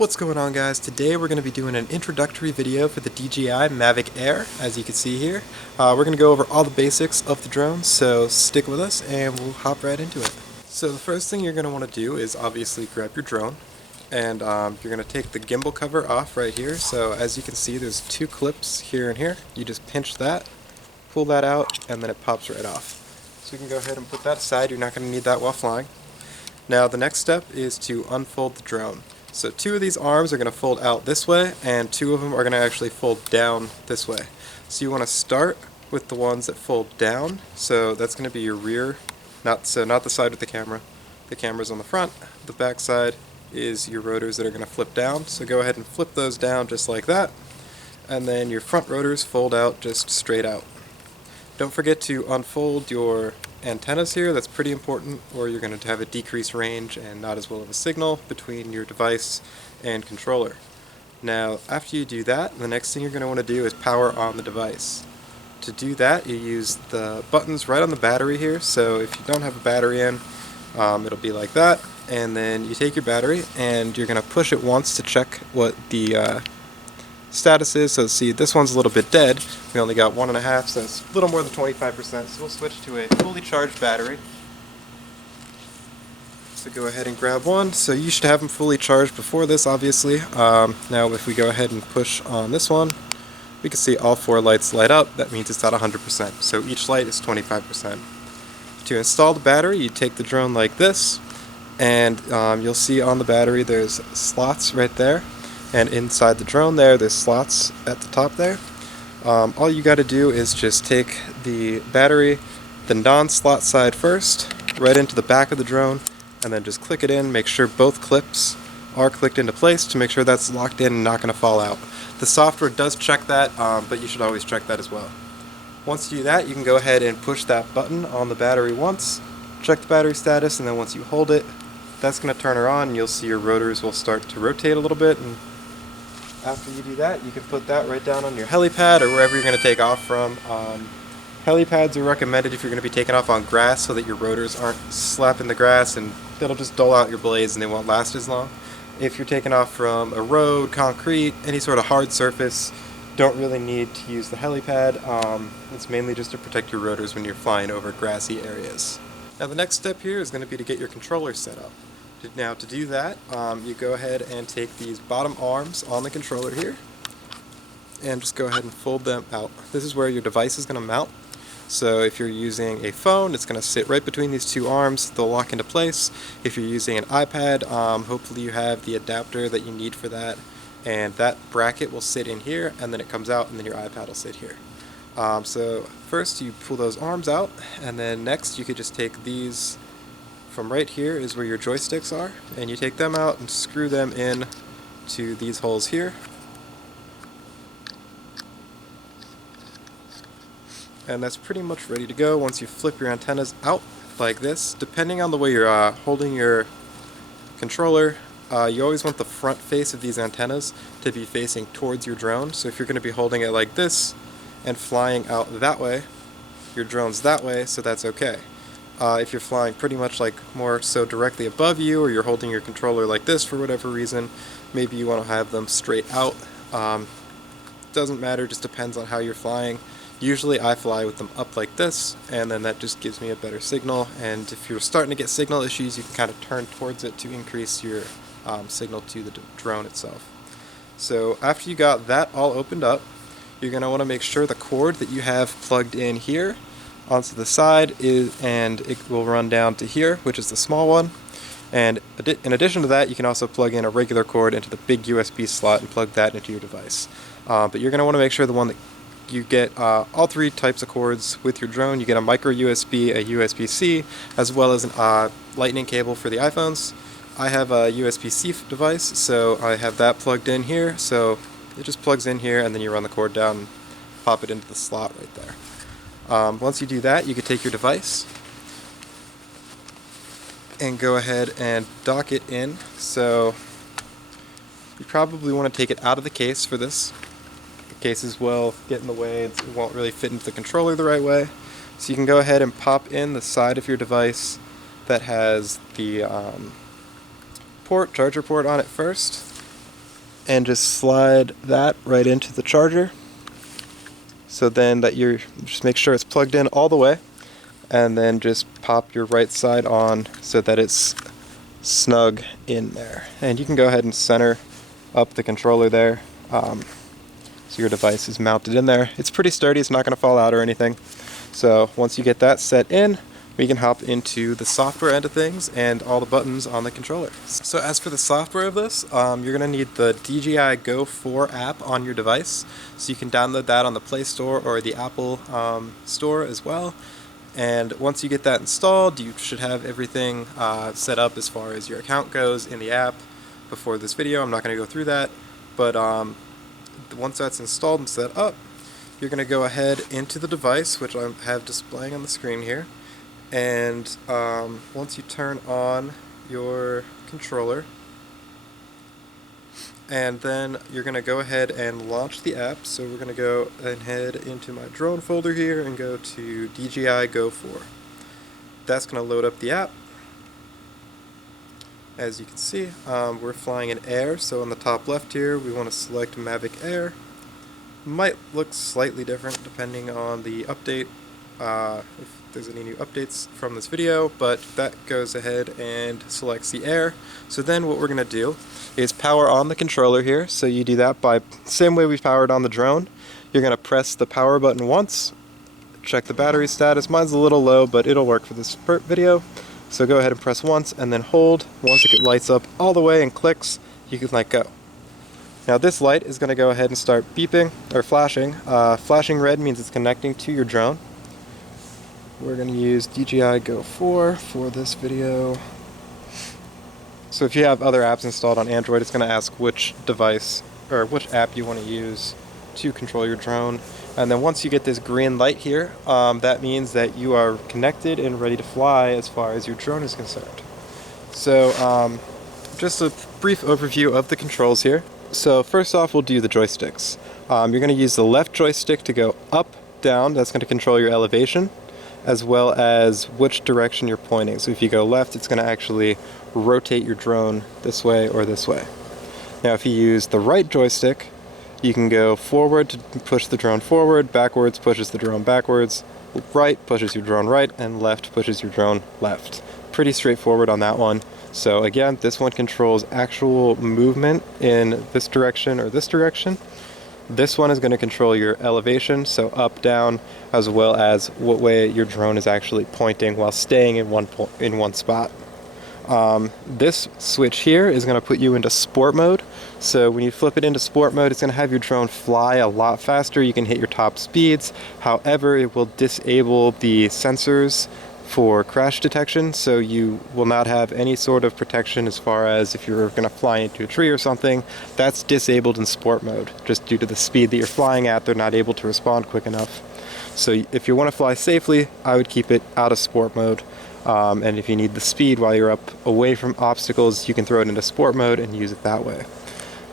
What's going on, guys? Today we're going to be doing an introductory video for the DJI Mavic Air, as you can see here. We're going to go over all the basics of the drone, so stick with us and we'll hop right into it. So the first thing you're going to want to do is obviously grab your drone, and you're going to take the gimbal cover off right here. So as you can see, there's two clips here and here. You just pinch that, pull that out, and then it pops right off. So you can go ahead and put that aside. You're not going to need that while flying. Now the next step is to unfold the drone. So two of these arms are going to fold out this way, and two of them are going to actually fold down this way. So you want to start with the ones that fold down. So that's going to be your rear, not the side with the camera. The camera's on the front. The back side is your rotors that are going to flip down. So go ahead and flip those down just like that. And then your front rotors fold out just straight out. Don't forget to unfold your antennas here. That's pretty important, or you're going to have a decreased range and not as well of a signal between your device and controller. Now after you do that, the next thing you're going to want to do is power on the device. To do that, you use the buttons right on the battery here. So if you don't have a battery in, it'll be like that, and then you take your battery and you're going to push it once to check what the status is. So see, this one's a little bit dead. We only got 1.5, so it's a little more than 25%. So we'll switch to a fully charged battery. So go ahead and grab one. So you should have them fully charged before this, obviously. Now if we go ahead and push on this one, we can see all 4 lights light up. That means it's at 100%. So each light is 25%. To install the battery, you take the drone like this, and you'll see on the battery there's slots right there. And inside the drone there's slots at the top there. All you got to do is just take the battery, the non-slot side first, right into the back of the drone, and then just click it in. Make sure both clips are clicked into place to make sure that's locked in and not going to fall out. The software does check that, but you should always check that as well. Once you do that, you can go ahead and push that button on the battery once, check the battery status, and then once you hold it, that's going to turn her on, and you'll see your rotors will start to rotate a little bit. And after you do that, you can put that right down on your helipad or wherever you're going to take off from. Helipads are recommended if you're going to be taking off on grass, so that your rotors aren't slapping the grass and it'll just dull out your blades and they won't last as long. If you're taking off from a road, concrete, any sort of hard surface, don't really need to use the helipad. It's mainly just to protect your rotors when you're flying over grassy areas. Now the next step here is going to be to get your controller set up. Now to do that, you go ahead and take these bottom arms on the controller here and just go ahead and fold them out. This is where your device is going to mount. So if you're using a phone, it's going to sit right between these two arms. They'll lock into place. If you're using an iPad, hopefully you have the adapter that you need for that, and that bracket will sit in here, and then it comes out, and then your iPad will sit here. So first you pull those arms out, and then next you could just take these from right here is where your joysticks are, and you take them out and screw them in to these holes here. And that's pretty much ready to go once you flip your antennas out like this. Depending on the way you're holding your controller, you always want the front face of these antennas to be facing towards your drone. So if you're going to be holding it like this and flying out that way, your drone's that way, so that's okay. If you're flying pretty much like more so directly above you, or you're holding your controller like this for whatever reason, maybe you want to have them straight out. Doesn't matter, just depends on how you're flying. Usually I fly with them up like this, and then that just gives me a better signal, and if you're starting to get signal issues, you can kind of turn towards it to increase your signal to the drone itself. So after you got that all opened up, you're going to want to make sure the cord that you have plugged in here onto the side and it will run down to here, which is the small one. And in addition to that, you can also plug in a regular cord into the big USB slot and plug that into your device. But you're going to want to make sure the one that you get all 3 types of cords with your drone. You get a micro USB, a USB-C, as well as a lightning cable for the iPhones. I have a USB-C device, so I have that plugged in here. So it just plugs in here, and then you run the cord down and pop it into the slot right there. Once you do that, you can take your device and go ahead and dock it in. So you probably want to take it out of the case for this. The cases will get in the way, it won't really fit into the controller the right way. So you can go ahead and pop in the side of your device that has the charger port on it first, and just slide that right into the charger. So then that just make sure it's plugged in all the way, and then just pop your right side on so that it's snug in there. And you can go ahead and center up the controller there, so your device is mounted in there. It's pretty sturdy, it's not going to fall out or anything. So once you get that set in, we can hop into the software end of things and all the buttons on the controller. So as for the software of this, you're going to need the DJI Go 4 app on your device. So you can download that on the Play Store or the Apple Store as well. And once you get that installed, you should have everything set up as far as your account goes in the app. Before this video, I'm not going to go through that, but once that's installed and set up, you're going to go ahead into the device, which I have displaying on the screen here, and once you turn on your controller, and then you're going to go ahead and launch the app. So we're going to go ahead into my drone folder here and go to DJI Go 4. That's going to load up the app. As you can see, we're flying in air, so on the top left here we want to select Mavic Air. Might look slightly different depending on the update, if there's any new updates from this video, but that goes ahead and selects the air. So then what we're going to do is power on the controller here. So you do that by same way we powered on the drone. You're going to press the power button once, check the battery status. Mine's a little low, but it'll work for this video. So go ahead and press once and then hold. Once it lights up all the way and clicks, you can let go. Now this light is going to go ahead and start beeping, or flashing. Flashing red means it's connecting to your drone. We're going to use DJI Go 4 for this video. So if you have other apps installed on Android, it's going to ask which device, or which app you want to use to control your drone. And then once you get this green light here, that means that you are connected and ready to fly as far as your drone is concerned. So just a brief overview of the controls here. So first off, we'll do the joysticks. You're going to use the left joystick to go up, down. That's going to control your elevation, as well as which direction you're pointing. So if you go left, it's going to actually rotate your drone this way or this way. Now if you use the right joystick, you can go forward to push the drone forward, backwards pushes the drone backwards, right pushes your drone right, and left pushes your drone left. Pretty straightforward on that one. So again, this one controls actual movement in this direction or this direction. This one is going to control your elevation, so up, down, as well as what way your drone is actually pointing while staying in one spot. This switch here is going to put you into sport mode. So when you flip it into sport mode, it's going to have your drone fly a lot faster. You can hit your top speeds. However, it will disable the sensors for crash detection, so you will not have any sort of protection as far as if you're going to fly into a tree or something. That's disabled in sport mode. Just due to the speed that you're flying at, they're not able to respond quick enough. So if you want to fly safely, I would keep it out of sport mode. And if you need the speed while you're up away from obstacles, you can throw it into sport mode and use it that way.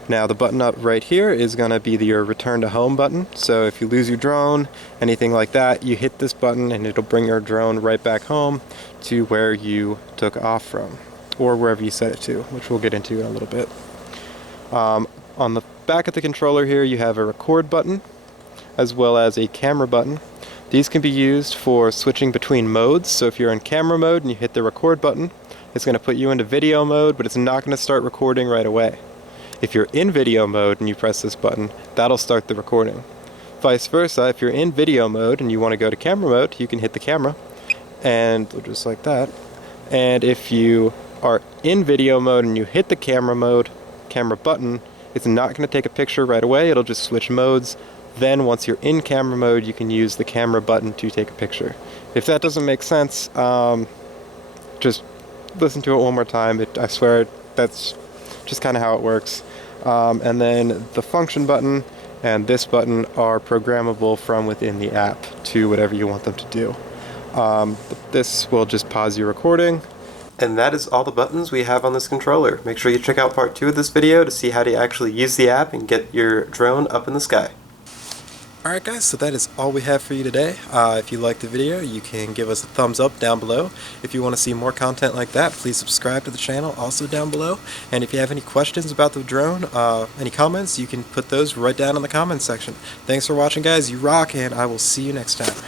Now the button up right here is going to be your return to home button. So if you lose your drone, anything like that, you hit this button and it'll bring your drone right back home to where you took off from, or wherever you set it to, which we'll get into in a little bit. On the back of the controller here, you have a record button as well as a camera button. These can be used for switching between modes. So if you're in camera mode and you hit the record button, it's going to put you into video mode, but it's not going to start recording right away. If you're in video mode and you press this button, that'll start the recording. Vice versa, if you're in video mode and you want to go to camera mode, you can hit the camera, and just like that. And if you are in video mode and you hit the camera button, it's not going to take a picture right away, it'll just switch modes. Then once you're in camera mode, you can use the camera button to take a picture. If that doesn't make sense, just listen to it one more time. I swear that's just kind of how it works. And then the function button and this button are programmable from within the app to whatever you want them to do. This will just pause your recording. And that is all the buttons we have on this controller. Make sure you check out part 2 of this video to see how to actually use the app and get your drone up in the sky. Alright guys, so that is all we have for you today. If you liked the video, you can give us a thumbs up down below. If you want to see more content like that, please subscribe to the channel, also down below. And if you have any questions about the drone, any comments, you can put those right down in the comments section. Thanks for watching guys, you rock, and I will see you next time.